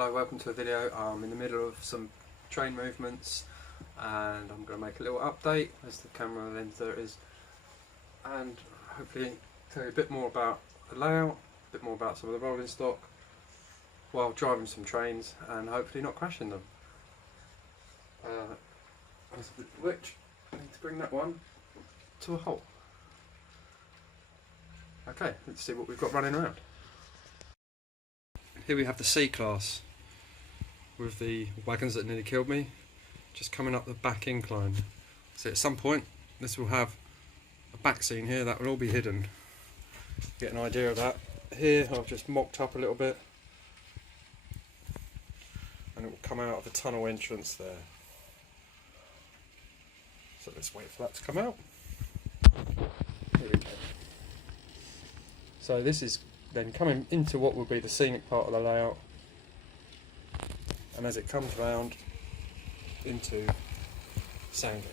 Hello, welcome to a video. I'm in the middle of some train movements and I'm going to make a little update. There's the camera lens, there it is, and hopefully tell you a bit more about the layout, a bit more about some of the rolling stock while driving some trains and hopefully not crashing them. Which I need to bring that one to a halt. Okay, let's see what we've got running around. Here we have the C-Class with the wagons that nearly killed me, just coming up the back incline. So at some point this will have a back scene here that will all be hidden. Get an idea of that. Here I've just mocked up a little bit and it will come out of the tunnel entrance there. So let's wait for that to come out. Here we go. So this is then coming into what will be the scenic part of the layout, and as it comes round into Sandgate.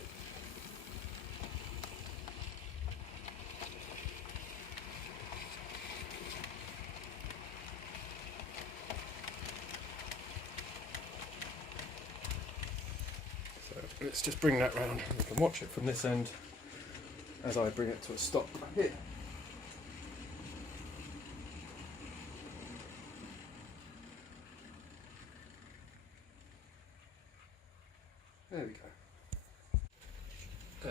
So let's just bring that round. You can watch it from this end as I bring it to a stop here. There we go.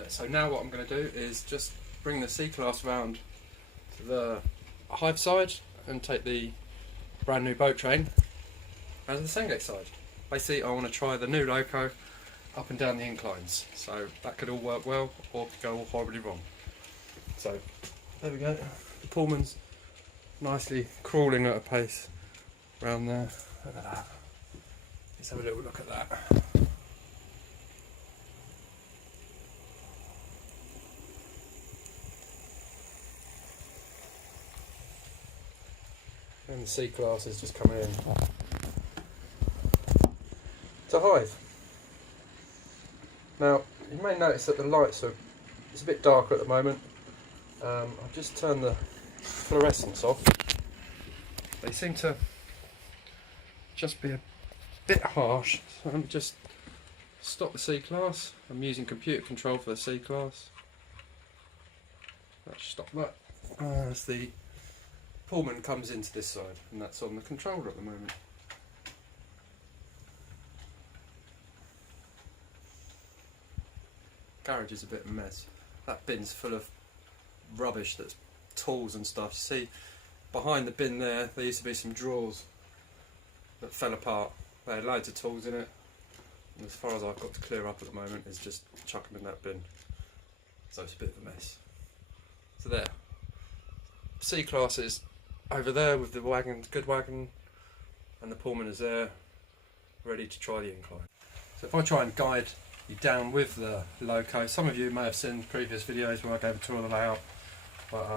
So now what I'm going to do is just bring the C-Class round to the Hive side and take the brand new boat train around to the Sandgate side. Basically I want to try the new loco up and down the inclines, so that could all work well or could go all horribly wrong. So there we go, the Pullman's nicely crawling at a pace around there. Look at that. Let's have a little look at that. And the C-Class is just coming in to Hive. Now you may notice that the lights it's a bit darker at the moment. I've just turned the fluorescence off. They seem to just be a bit harsh, so I'm just stop the C-Class. I'm using computer control for the C-Class. Let's stop that. As the Pullman comes into this side, and that's on the controller at the moment. Garage is a bit of a mess. That bin's full of rubbish, that's tools and stuff. See, behind the bin there used to be some drawers that fell apart. They had loads of tools in it, and as far as I've got to clear up at the moment is just chuck them in that bin. So it's a bit of a mess. So there, C-Class is over there with the wagon, good wagon, and the Pullman is there, ready to try the incline. So if I try and guide you down with the loco, some of you may have seen previous videos where I gave a tour of the layout, but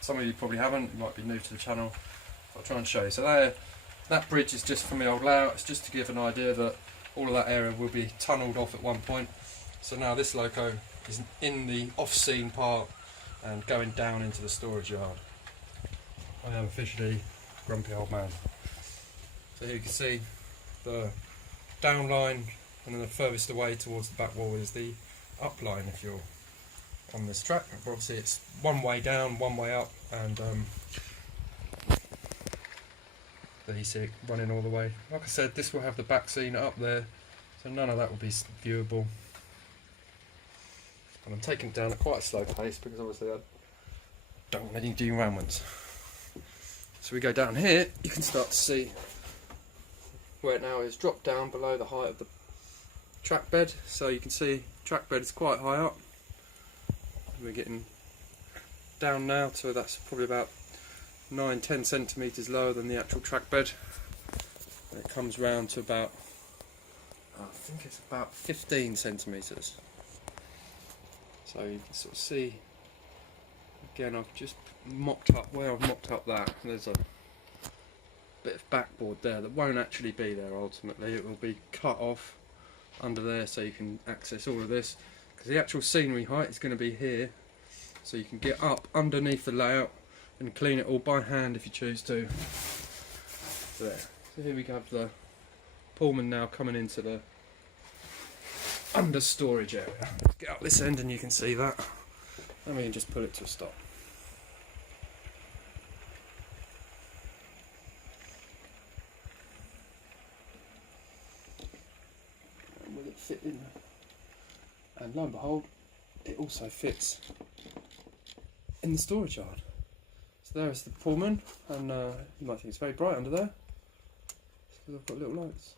some of you probably haven't, you might be new to the channel, so I'll try and show you. So there, that bridge is just from the old layout. It's just to give an idea that all of that area will be tunnelled off at one point. So now this loco is in the off-scene part and going down into the storage yard. I am officially grumpy old man. So here you can see the down line, and then the furthest away towards the back wall is the up line if you're on this track. Obviously it's one way down, one way up, and there you see it running all the way. Like I said, this will have the back scene up there, so none of that will be viewable. And I'm taking it down at quite a slow pace because obviously I don't want any derailments. So we go down here, you can start to see where it now is dropped down below the height of the track bed. So you can see track bed is quite high up. We're getting down now to that's probably about 9-10 centimetres lower than the actual track bed. And it comes round to about, I think it's about 15 centimetres. So you can sort of see, again I've just mocked up where I've mocked up that. There's a bit of backboard there that won't actually be there ultimately. It will be cut off under there so you can access all of this, because the actual scenery height is going to be here, so you can get up underneath the layout and clean it all by hand if you choose to. There. So here we have the Pullman now coming into the under storage area. Let's get up this end and you can see that. And we can just pull it to a stop. And will it fit in? And lo and behold, it also fits in the storage yard. So there's the Pullman, and you might think it's very bright under there. Because I've got little lights.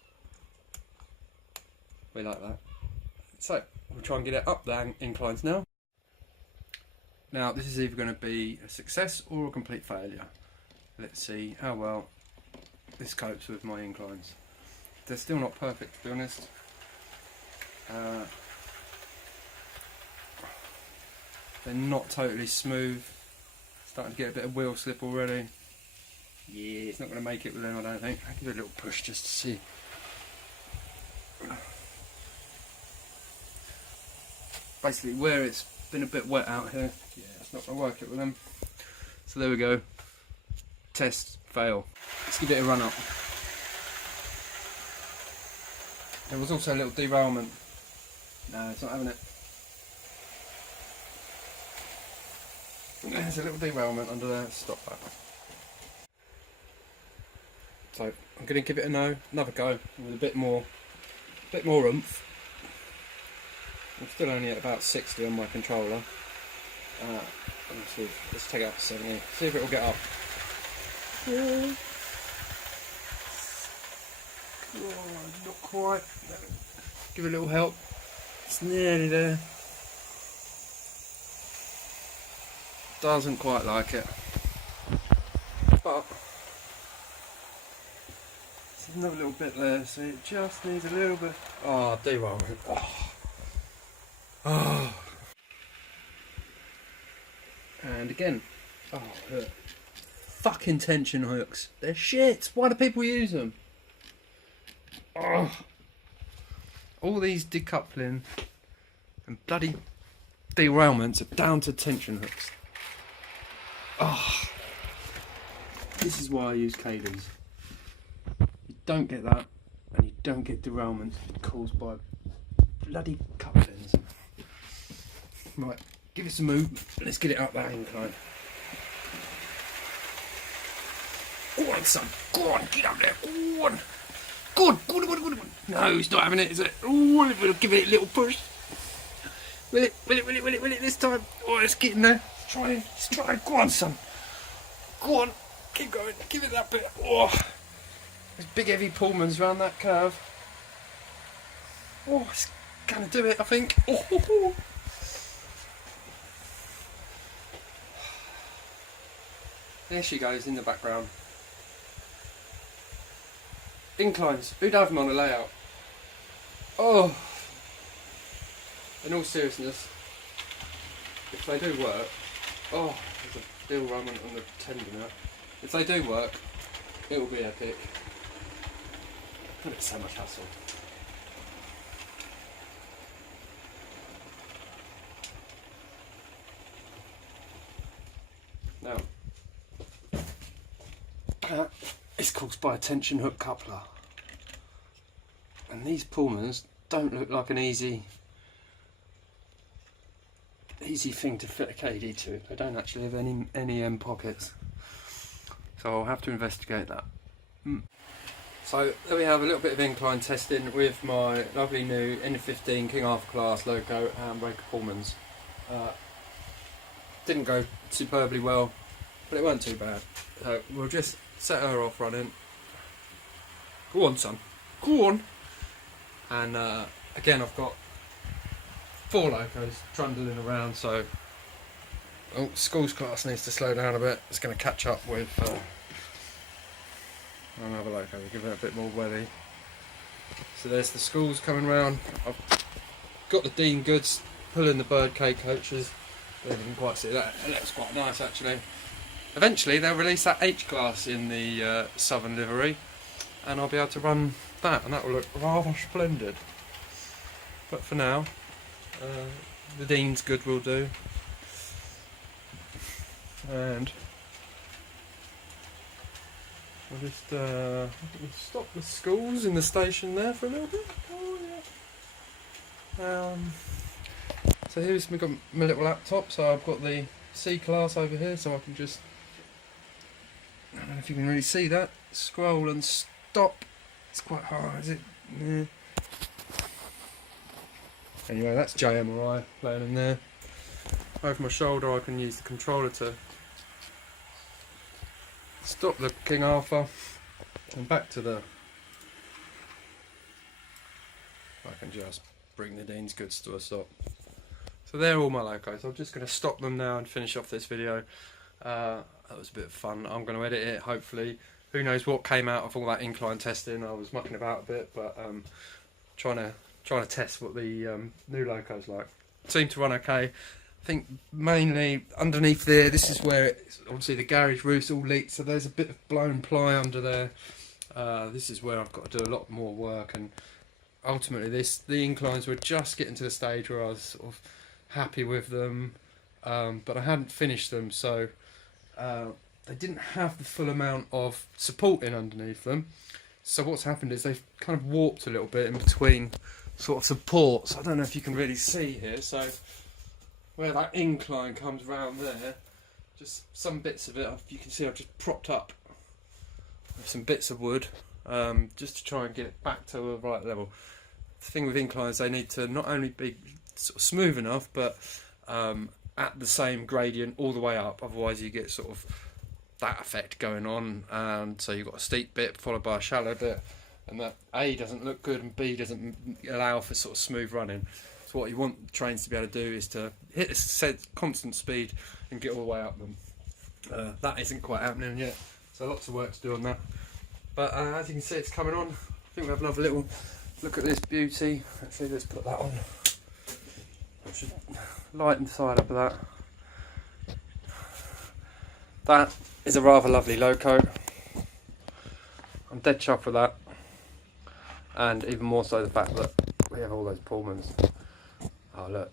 We like that. So we'll try and get it up the inclines now. Now this is either going to be a success or a complete failure. Let's see how well this copes with my inclines. They're still not perfect, to be honest. They're not totally smooth. Starting to get a bit of wheel slip already. Yeah, it's not going to make it with them, I don't think. I'll give it a little push just to see. Basically, where it's been a bit wet out here, yeah, it's not going to work it with them. So there we go. Test, fail. Let's give it a run up. There was also a little derailment. No, it's not having it. There's a little derailment under there. Stop that. So I'm going to give it another go with a bit more oomph. I'm still only at about 60 on my controller. Let's take it up to 70. See if it will get up. Yeah. Oh, not quite. Give it a little help. It's nearly there. Doesn't quite like it. But there's another little bit there, so it just needs a little bit. Oh, derailment. Oh. And again, oh, look. Fucking tension hooks. They're shit. Why do people use them? Oh. All these decoupling and bloody derailments are down to tension hooks. Oh. This is why I use cables. You don't get that, and you don't get derailments caused by bloody couplings. Right, give it some move. Let's get it up that incline. Go on, son. Go on, get up there. Go on. Good. No, it's not having it, is it? Oh, we'll give it a little push. Will it this time? Oh, it's getting there. Let's try. Go on, son. Go on. Keep going. Give it that bit. Oh, there's big heavy Pullmans around that curve. Oh, it's gonna do it, I think. Oh. There she goes in the background. Inclines. Who'd have them on a layout? Oh. In all seriousness, if they do work, oh, there's a derailment on the tendon now. If they do work, it will be epic. But it's so much hassle. Now, that is caused by a tension hook coupler. And these Pullmans don't look like an easy thing to fit a KD to. They don't actually have any end pockets. So I'll have to investigate that. So there we have a little bit of incline testing with my lovely new N15 King Arthur class loco and breaker Pullmans. Didn't go superbly well, but it weren't too bad. So we'll just set her off running. Go on, son. Go on. And again, I've got 4 locos trundling around, so school's class needs to slow down a bit. It's going to catch up with another loco. We'll give it a bit more welly. So there's the schools coming round. I've got the Dean Goods pulling the birdcage coaches. They didn't quite see that. It looks quite nice actually. Eventually they'll release that H class in the Southern livery, and I'll be able to run that, and that will look rather splendid. But for now, the Dean's Good will do. And I'll just stop the schools in the station there for a little bit. Oh, yeah. So here's got my little laptop. So I've got the C-class over here, so I can just, I don't know if you can really see that, scroll and stop. It's quite hard, is it? Yeah. Anyway, that's JMRI playing in there. Over my shoulder I can use the controller to stop the King Arthur, and back to the, I can just bring the Dean's goods to a stop. So they're all my locos. I'm just going to stop them now and finish off this video. That was a bit of fun. I'm going to edit it, hopefully. Who knows what came out of all that incline testing. I was mucking about a bit, but trying to test what the new loco's like. Seemed to run okay. I think mainly underneath there, this is where it's, obviously the garage roof's all leaked, so there's a bit of blown ply under there. This is where I've got to do a lot more work, and ultimately the inclines were just getting to the stage where I was sort of happy with them, but I hadn't finished them, so they didn't have the full amount of supporting underneath them. So what's happened is they've kind of warped a little bit in between sort of supports. I don't know if you can really see here, so where that incline comes round there, just some bits of it, you can see I've just propped up with some bits of wood, just to try and get it back to the right level. The thing with inclines, they need to not only be sort of smooth enough, but at the same gradient all the way up, otherwise you get sort of that effect going on, and so you've got a steep bit followed by a shallow bit, and that A doesn't look good and B doesn't allow for sort of smooth running. So what you want trains to be able to do is to hit a set constant speed and get all the way up them. That isn't quite happening yet, so lots of work to do on that. But as you can see, it's coming on. I think we have another little look at this beauty. Actually, let's put that on. I should lighten the side up of that. That is a rather lovely loco. I'm dead chuffed with that, and even more so the fact that we have all those Pullmans. Oh look,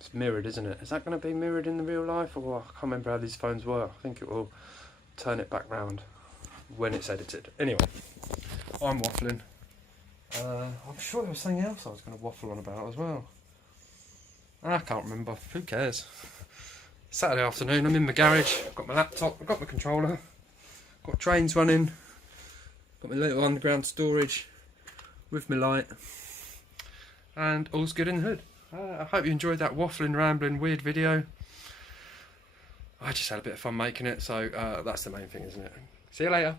it's mirrored, isn't it? Is that going to be mirrored in the real life, or I can't remember how these phones work. I think it will turn it back round when it's edited. Anyway, I'm waffling. I'm sure there was something else I was going to waffle on about as well. I can't remember. Who cares? Saturday afternoon, I'm in my garage. I've got my laptop, I've got my controller, got trains running, got my little underground storage with my light, and all's good in the hood. I hope you enjoyed that waffling, rambling, weird video. I just had a bit of fun making it, so that's the main thing, isn't it? See you later.